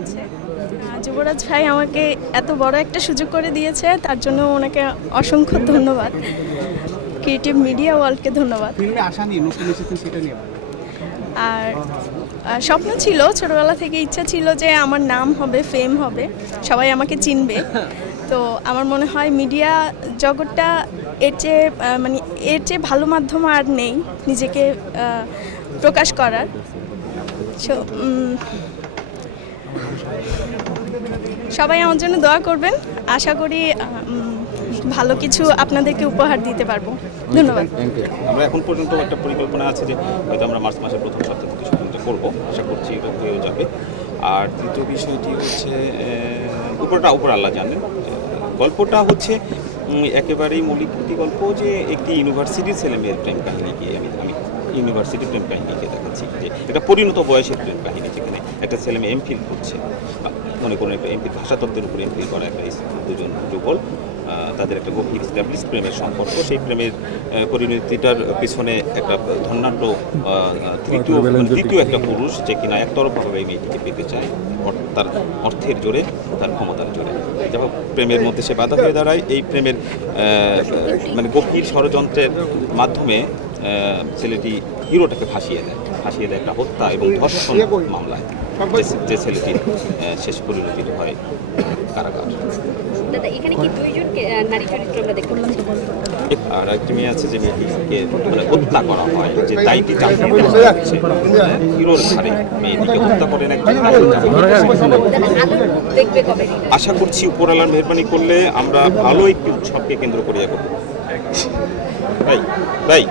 হচ্ছে যুবরাজ ভাই আমাকে এত বড় একটা সুযোগ করে দিয়েছে তার জন্য ওনাকে অসংখ্য ধন্যবাদ। ক্রিয়েটিভ মিডিয়া ওয়ার্ল্ডকে ধন্যবাদ। আর স্বপ্ন ছিল ছোটবেলা থেকে ইচ্ছা ছিল যে আমার নাম হবে ফেম হবে সবাই আমাকে চিনবে। তো আমার মনে হয় মিডিয়া জগৎটা এর চেয়ে মানে এর চেয়ে ভালো মাধ্যম আর নেই নিজেকে প্রকাশ করার। উম, সবাই আমার জন্য দোয়া করবেন। আশা করি ভালো কিছু আপনাদেরকে উপহার দিতে পারব। ধন্যবাদ। আমরা এখন পর্যন্ত একটা পরিকল্পনা আছে যে হয়তো আমরা মার্চ মাসের প্রথম সপ্তাহ থেকে করব। আশা করছি এটা হয়েও যাবে। আর দ্বিতীয় বিষয়টি হচ্ছে উপরটা উপর আল্লাহ জানেন। গল্পটা হচ্ছে একেবারেই মৌলিক গল্প যে একটি ইউনিভার্সিটির ছেলে মেয়ের প্রেম কাহিনীকে আমি আমি ইউনিভার্সিটির প্রেম কাহিনীকে দেখাচ্ছি যে এটা পরিণত বয়সের প্রেম কাহিনী যেখানে একটা ছেলে মেয়ে এমফিল করছে। মনে করুন একটা এমফিল ভাষাতত্ত্বের উপর এমফিল করা একটা দুজন যুগল তাদের একটা গভীর স্ট্যাবলিশ প্রেমের সম্পর্ক। সেই প্রেমের পরিণতিটার পিছনে একটা ধন্যাঢ্য তৃতীয় মানে তৃতীয় একটা পুরুষ যে কিনা একতরফভাবে এই মেয়েটিকে পেতে চায় তার অর্থের জোরে তার ক্ষমতার জোরে। হোক, প্রেমের মধ্যে সে বাধা হয়ে দাঁড়ায়। এই প্রেমের মানে গভীর ষড়যন্ত্রের মাধ্যমে ছেলেটি হিরোটাকে ফাঁসিয়ে দেয়। ফাঁসিয়ে দেয় একটা হত্যা এবং ধর্ষণ মামলায়। যে- যে ছেলেটির শেষ পরিণতি হয় কারাগার। আর একটি মেয়ে আছে যে মেয়েটিকে মানে হত্যা করা হয় যে দায়টি চাপিয়ে হিরোর ঘাড়ে মেয়েটিকে হত্যা করেন একজন আশা করছি উপরালার মেহরবানি করলে আমরা ভালো একটি উৎসবকে কেন্দ্র করিয়া করব তাই তাই